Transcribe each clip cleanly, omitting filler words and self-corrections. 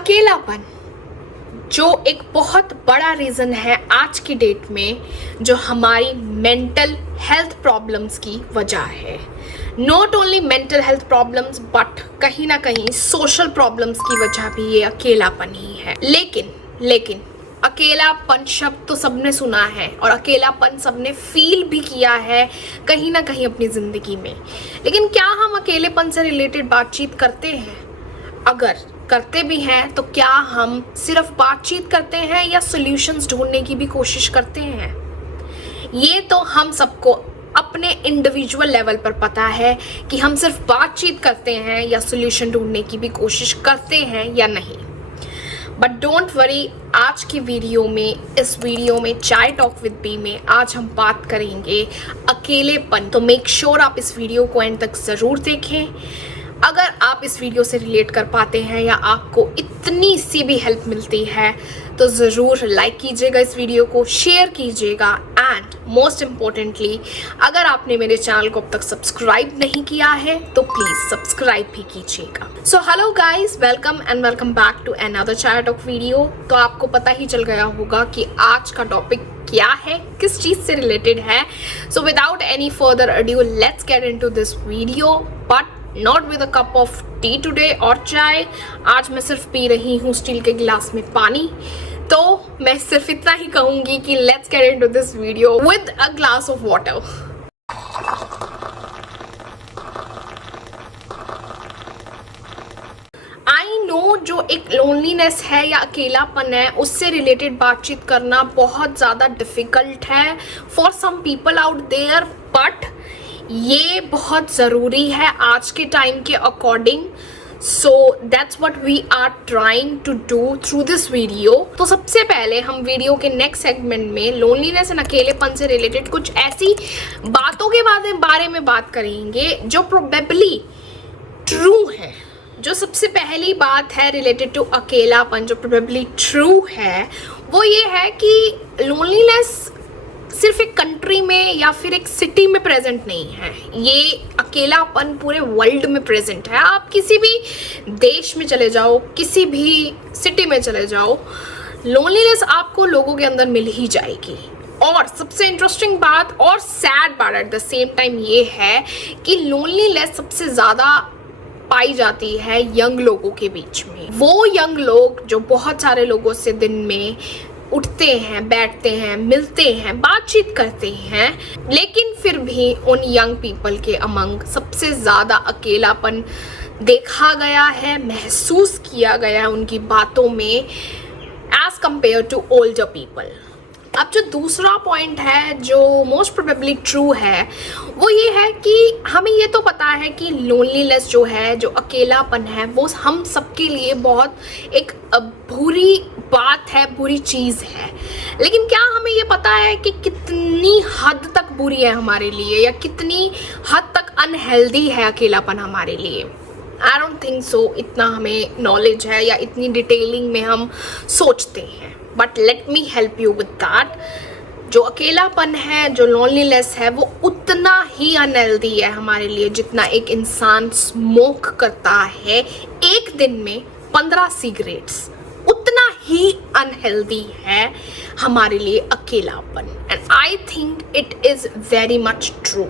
अकेलापन जो एक बहुत बड़ा रीज़न है आज की डेट में, जो हमारी मेंटल हेल्थ प्रॉब्लम्स की वजह है। Not only mental health problems but कहीं ना कहीं सोशल प्रॉब्लम्स की वजह भी ये अकेलापन ही है। लेकिन अकेलापन शब्द तो सबने सुना है और अकेलापन सबने फील भी किया है कहीं ना कहीं अपनी ज़िंदगी में। लेकिन क्या हम अकेलेपन से रिलेटेड बातचीत करते हैं? अगर करते भी हैं तो क्या हम सिर्फ बातचीत करते हैं या सॉल्यूशंस ढूंढने की भी कोशिश करते हैं? ये तो हम सबको अपने इंडिविजुअल लेवल पर पता है कि हम सिर्फ बातचीत करते हैं या सॉल्यूशन ढूंढने की भी कोशिश करते हैं या नहीं। बट डोंट वरी, आज की वीडियो में, इस वीडियो में चाय टॉक विद बी में आज हम बात करेंगे अकेलेपन। तो मेक श्योर आप इस वीडियो को एंड तक ज़रूर देखें। अगर आप इस वीडियो से रिलेट कर पाते हैं या आपको इतनी सी भी हेल्प मिलती है तो ज़रूर लाइक कीजिएगा, इस वीडियो को शेयर कीजिएगा एंड मोस्ट इम्पॉर्टेंटली अगर आपने मेरे चैनल को अब तक सब्सक्राइब नहीं किया है तो प्लीज़ सब्सक्राइब भी कीजिएगा। So hello guys, welcome back to another chai talk video. तो आपको पता ही चल गया होगा कि आज का टॉपिक क्या है, किस चीज़ से रिलेटेड है। So without any further adieu let's get into this video, but not with a cup of T today और चाय। आज मैं सिर्फ पी रही हूँ स्टील के गिलास में पानी। तो मैं सिर्फ इतना ही कहूँगी कि let's get into this video with a glass of water. I know जो एक लोनलीनेस है या अकेलापन है उससे रिलेटेड बातचीत करना बहुत ज़्यादा डिफ़िकल्ट है for some people out there, but ये बहुत ज़रूरी है आज के टाइम के according. So that's what we are trying to do through this video. तो सबसे पहले हम वीडियो के नेक्स्ट सेगमेंट में लोनलीनेस एंड अकेलेपन से रिलेटेड कुछ ऐसी बातों के बारे में बात करेंगे जो प्रोबेबली ट्रू है। जो सबसे पहली बात है रिलेटेड टू अकेलापन, जो प्रोबेबली ट्रू है, वो ये है कि लोनलीनेस सिर्फ एक कंट्री में या फिर एक सिटी में प्रेजेंट नहीं है। ये अकेलापन पूरे वर्ल्ड में प्रेजेंट है। आप किसी भी देश में चले जाओ, किसी भी सिटी में चले जाओ, लोनलीनेस आपको लोगों के अंदर मिल ही जाएगी। और सबसे इंटरेस्टिंग बात और सैड बात एट द सेम टाइम ये है कि लोनलीनेस सबसे ज़्यादा पाई जाती है यंग लोगों के बीच में। वो यंग लोग जो बहुत सारे लोगों से दिन में उठते हैं, बैठते हैं, मिलते हैं, बातचीत करते हैं, लेकिन फिर भी उन यंग पीपल के अमंग सबसे ज़्यादा अकेलापन देखा गया है, महसूस किया गया है उनकी बातों में as compare to older people. अब जो दूसरा पॉइंट है जो मोस्ट प्रोबेबली ट्रू है वो ये है कि हमें ये तो पता है कि लोनलीनेस जो है, जो अकेलापन है, वो हम सबके लिए बहुत एक बुरी बात है, बुरी चीज़ है। लेकिन क्या हमें ये पता है कि कितनी हद तक बुरी है हमारे लिए या कितनी हद तक अनहेल्दी है अकेलापन हमारे लिए? आई डोंट थिंक सो इतना हमें नॉलेज है या इतनी डिटेलिंग में हम सोचते हैं। But let me help you with that. जो अकेलापन है, जो लोनलीनेस है, वो उतना ही अनहेल्दी है हमारे लिए जितना एक इंसान स्मोक करता है एक दिन में 15 सिगरेट्स, उतना ही अनहेल्दी है हमारे लिए अकेलापन। And I think it is very much true.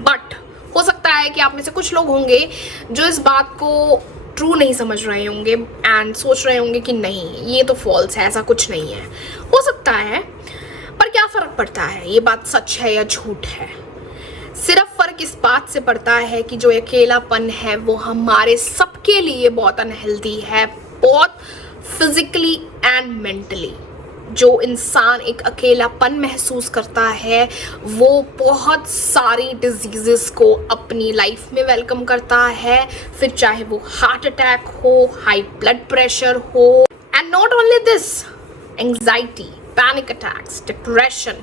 But हो सकता है कि आप में से कुछ लोग होंगे जो इस बात को ट्रू नहीं समझ रहे होंगे एंड सोच रहे होंगे कि नहीं, ये तो फॉल्स है, ऐसा कुछ नहीं है। हो सकता है, पर क्या फ़र्क पड़ता है ये बात सच है या झूठ है? सिर्फ फ़र्क इस बात से पड़ता है कि जो अकेलापन है वो हमारे सबके लिए बहुत अनहेल्दी है, बहुत फिजिकली एंड मेंटली। जो इंसान एक अकेलापन महसूस करता है वो बहुत सारी डिजीज़ेस को अपनी लाइफ में वेलकम करता है, फिर चाहे वो हार्ट अटैक हो, हाई ब्लड प्रेशर हो, and not only this, anxiety, panic attacks, depression.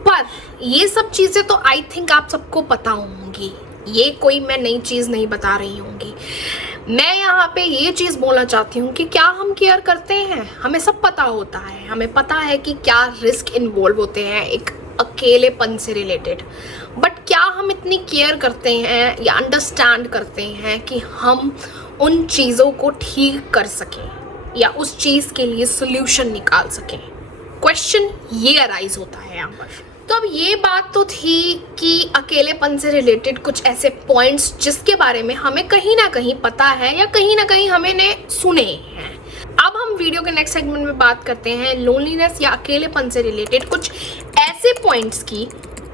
पर ये सब चीज़ें तो आई थिंक आप सबको पता होंगी, ये कोई मैं नई चीज़ नहीं बता रही होंगी। मैं यहाँ पे ये चीज़ बोलना चाहती हूँ कि क्या हम केयर करते हैं? हमें सब पता होता है, हमें पता है कि क्या रिस्क इन्वॉल्व होते हैं एक अकेलेपन से रिलेटेड, बट क्या हम इतनी केयर करते हैं या अंडरस्टैंड करते हैं कि हम उन चीज़ों को ठीक कर सकें? या उस चीज़ के लिए सोल्यूशन निकाल सकें। क्वेश्चन ये अराइज होता है यहाँ पर। तो अब ये बात तो थी कि अकेलेपन से रिलेटेड कुछ ऐसे पॉइंट्स जिसके बारे में हमें कहीं ना कहीं पता है या कहीं ना कहीं हमने सुने हैं। अब हम वीडियो के नेक्स्ट सेगमेंट में बात करते हैं लोनलीनेस या अकेलेपन से रिलेटेड कुछ ऐसे पॉइंट्स की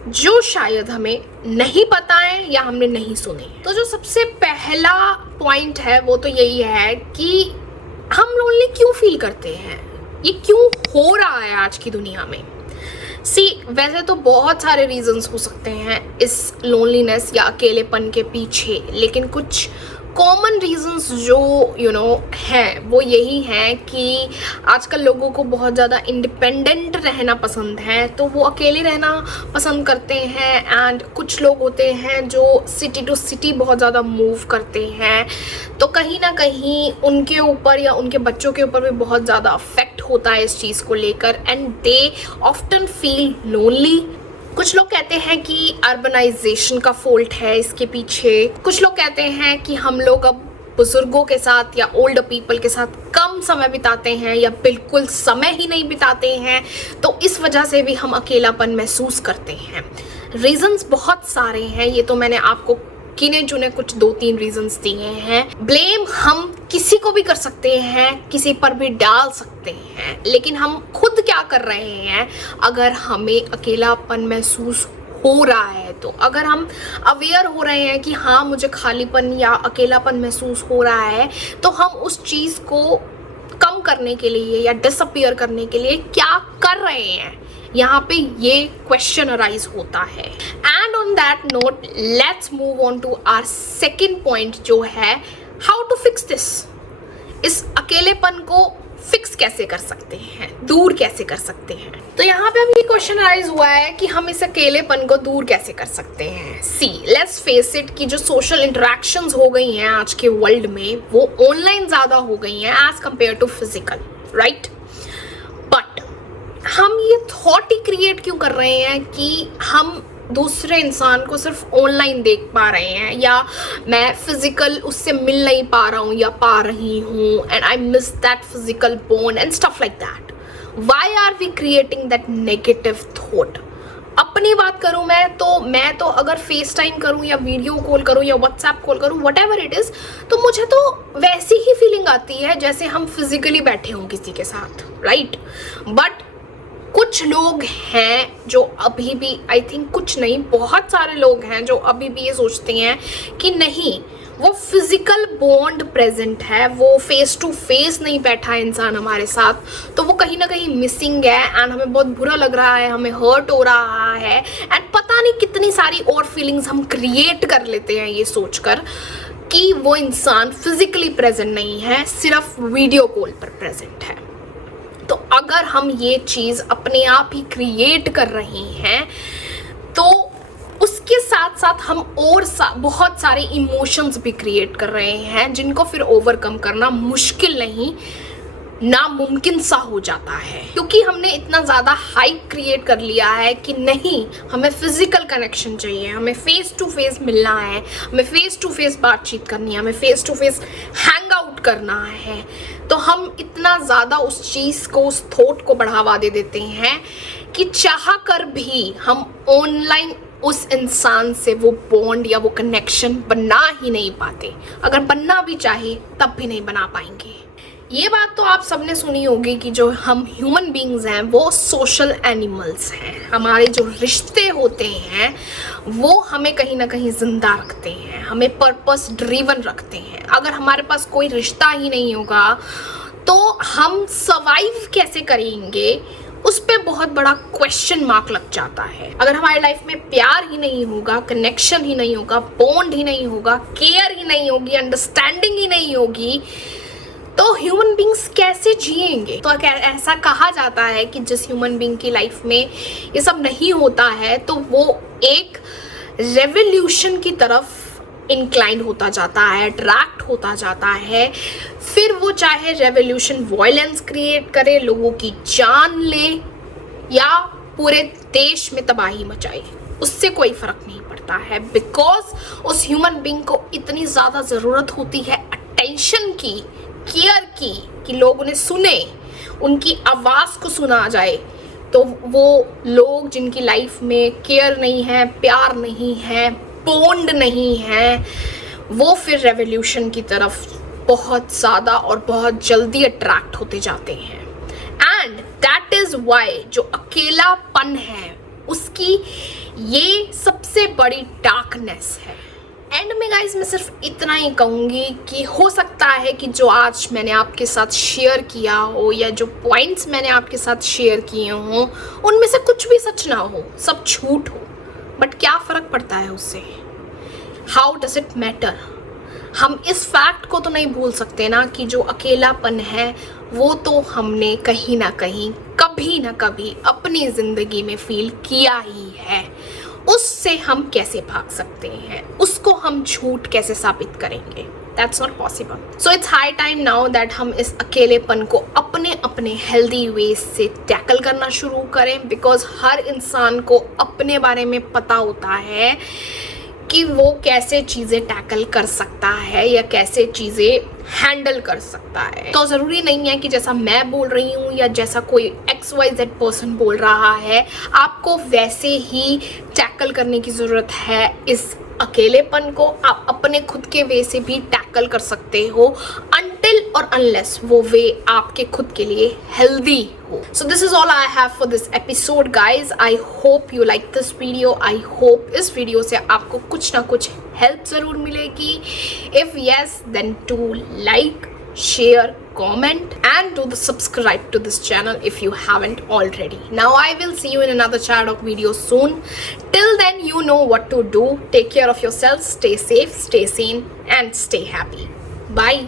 जो शायद हमें नहीं पता है या हमने नहीं सुने। तो जो सबसे पहला पॉइंट है वो तो यही है कि हम लोनली क्यों फील करते हैं, ये क्यों हो रहा है आज की दुनिया में। वैसे तो बहुत सारे रीजंस हो सकते हैं इस लोनलीनेस या अकेलेपन के पीछे, लेकिन कुछ कॉमन रीजंस जो हैं वो यही हैं कि आजकल लोगों को बहुत ज़्यादा इंडिपेंडेंट रहना पसंद है, तो वो अकेले रहना पसंद करते हैं। एंड कुछ लोग होते हैं जो सिटी टू सिटी बहुत ज़्यादा मूव करते हैं, तो कहीं ना कहीं उनके ऊपर या उनके बच्चों के ऊपर भी बहुत ज़्यादा अफेक्ट होता है इस चीज़ को लेकर, and they often feel lonely. कुछ लोग कहते हैं कि अर्बनाइजेशन का फॉल्ट है इसके पीछे। कुछ लोग कहते हैं कि हम लोग अब बुजुर्गों के साथ या ओल्डर पीपल के साथ कम समय बिताते हैं या बिल्कुल समय ही नहीं बिताते हैं, तो इस वजह से भी हम अकेलापन महसूस करते हैं। रीजंस बहुत सारे हैं, ये तो मैंने आपको गिने चुने कुछ 2-3 रीजंस दिए हैं। ब्लेम हम किसी को भी कर सकते हैं, किसी पर भी डाल सकते हैं, लेकिन हम खुद क्या कर रहे हैं अगर हमें अकेलापन महसूस हो रहा है तो। अगर हम अवेयर हो रहे हैं कि हाँ मुझे खालीपन या अकेलापन महसूस हो रहा है, तो हम उस चीज़ को कम करने के लिए या डिसअपीयर करने के लिए क्या कर रहे हैं, यहाँ पे ये क्वेश्चन अराइज होता है। And on that note let's move on to our second point, जो है हाउ टू फिक्स दिस। इस अकेलेपन को फिक्स कैसे कर सकते हैं, दूर कैसे कर सकते हैं। तो यहाँ पे अभी क्वेश्चन अराइज हुआ है कि हम इस अकेलेपन को दूर कैसे कर सकते हैं। लेट्स फेस इट कि जो सोशल इंटरेक्शंस हो गई हैं आज के वर्ल्ड में, वो ऑनलाइन ज़्यादा हो गई हैं as compare to physical, right. But हम ये थॉट ही क्रिएट क्यों कर रहे हैं कि हम दूसरे इंसान को सिर्फ ऑनलाइन देख पा रहे हैं, या मैं फिजिकल उससे मिल नहीं पा रहा हूँ या पा रही हूँ, and I miss that physical bond and stuff like that. Why are we creating that negative thought. अपनी बात करूँ मैं तो अगर फेस टाइम करूँ या वीडियो कॉल करूँ या व्हाट्सएप कॉल करूँ, वट एवर इट इज़, तो मुझे तो वैसी ही फीलिंग आती है जैसे हम फिजिकली बैठे हों किसी के साथ, राइट। बट कुछ लोग हैं जो अभी भी, आई थिंक कुछ नहीं, बहुत सारे लोग हैं जो अभी भी ये सोचते हैं कि नहीं, वो फिजिकल बॉन्ड प्रेजेंट है, वो फेस टू फेस नहीं बैठा है इंसान हमारे साथ, तो वो कहीं ना कहीं मिसिंग है एंड हमें बहुत बुरा लग रहा है, हमें हर्ट हो रहा है, एंड पता नहीं कितनी सारी और फीलिंग्स हम क्रिएट कर लेते हैं ये सोचकर कि वो इंसान फिजिकली प्रेजेंट नहीं है, सिर्फ वीडियो कॉल पर प्रेजेंट है। तो अगर हम ये चीज़ अपने आप ही क्रिएट कर रहे हैं, तो उसके साथ साथ हम और बहुत सारे इमोशंस भी क्रिएट कर रहे हैं, जिनको फिर ओवरकम करना मुश्किल नहीं, नामुमकिन सा हो जाता है, क्योंकि हमने इतना ज़्यादा हाइप क्रिएट कर लिया है कि नहीं, हमें फिजिकल कनेक्शन चाहिए, हमें फेस टू फेस मिलना है, हमें फेस टू फेस बातचीत करनी है, हमें face to face hang out करना है। तो हम इतना ज़्यादा उस चीज़ को, उस थॉट को बढ़ावा दे देते हैं कि चाह कर भी हम ऑनलाइन उस इंसान से वो बॉन्ड या वो कनेक्शन बना ही नहीं पाते। अगर बनना भी चाहे तब भी नहीं बना पाएंगे। ये बात तो आप सबने सुनी होगी कि जो हम ह्यूमन बीइंग्स हैं वो सोशल एनिमल्स हैं। हमारे जो रिश्ते होते हैं वो हमें कहीं ना कहीं जिंदा रखते हैं, हमें पर्पस ड्रिवन रखते हैं। अगर हमारे पास कोई रिश्ता ही नहीं होगा तो हम सर्वाइव कैसे करेंगे, उस पर बहुत बड़ा क्वेश्चन मार्क लग जाता है। अगर हमारी लाइफ में प्यार ही नहीं होगा, कनेक्शन ही नहीं होगा, बॉन्ड ही नहीं होगा, केयर ही नहीं होगी, अंडरस्टैंडिंग ही नहीं होगी, तो ह्यूमन बींग्स कैसे जिएंगे। तो ऐसा कहा जाता है कि जिस ह्यूमन बींग की लाइफ में ये सब नहीं होता है तो वो एक रेवोल्यूशन की तरफ इंक्लाइन होता जाता है, अट्रैक्ट होता जाता है। फिर वो चाहे रेवोल्यूशन वायलेंस क्रिएट करे, लोगों की जान ले या पूरे देश में तबाही मचाए, उससे कोई फर्क नहीं पड़ता है, बिकॉज उस ह्यूमन बींग को इतनी ज़्यादा ज़रूरत होती है अटेंशन की केयर की कि लोग उन्हें सुने, उनकी आवाज़ को सुना जाए, तो वो लोग जिनकी लाइफ में केयर नहीं है, प्यार नहीं है, बॉन्ड नहीं है, वो फिर रेवोल्यूशन की तरफ बहुत ज़्यादा और बहुत जल्दी अट्रैक्ट होते जाते हैं। एंड दैट इज़ वाई जो अकेलापन है उसकी ये सबसे बड़ी डार्कनेस है। एंड में गाइज मैं सिर्फ इतना ही कहूँगी कि हो सकता है कि जो आज मैंने आपके साथ शेयर किया हो या जो पॉइंट्स मैंने आपके साथ शेयर किए हों उनमें से कुछ भी सच ना हो, सब झूठ हो, बट क्या फ़र्क पड़ता है उससे? How does it matter? हम इस फैक्ट को तो नहीं भूल सकते ना कि जो अकेलापन है वो तो हमने कहीं ना कभी अपनी ज़िंदगी में फील किया ही है। उससे हम कैसे भाग सकते हैं, उसको हम झूठ कैसे साबित करेंगे? That's not possible. So it's high time now that हम इस अकेलेपन को अपने हेल्दी वेज से टैकल करना शुरू करें, बिकॉज हर इंसान को अपने बारे में पता होता है कि वो कैसे चीज़ें टैकल कर सकता है या कैसे चीज़ें हैंडल कर सकता है। तो ज़रूरी नहीं है कि जैसा मैं बोल रही हूँ या जैसा कोई XYZ पर्सन बोल रहा है आपको वैसे ही टैकल करने की ज़रूरत है। इस अकेलेपन को आप अपने खुद के वे से भी टैकल कर सकते हो, अनटिल और अनलेस वो वे आपके खुद के लिए हेल्दी हो। So this is all I have for this episode guys. I hope you like this video. I hope इस वीडियो से आपको कुछ ना कुछ हेल्प ज़रूर मिलेगी। If yes then do like, share, comment and do the subscribe to this channel if you haven't already. Now I will see you in another Chadok video soon. Till then, you know what to do. Take care of yourself, stay safe, stay sane and stay happy. Bye.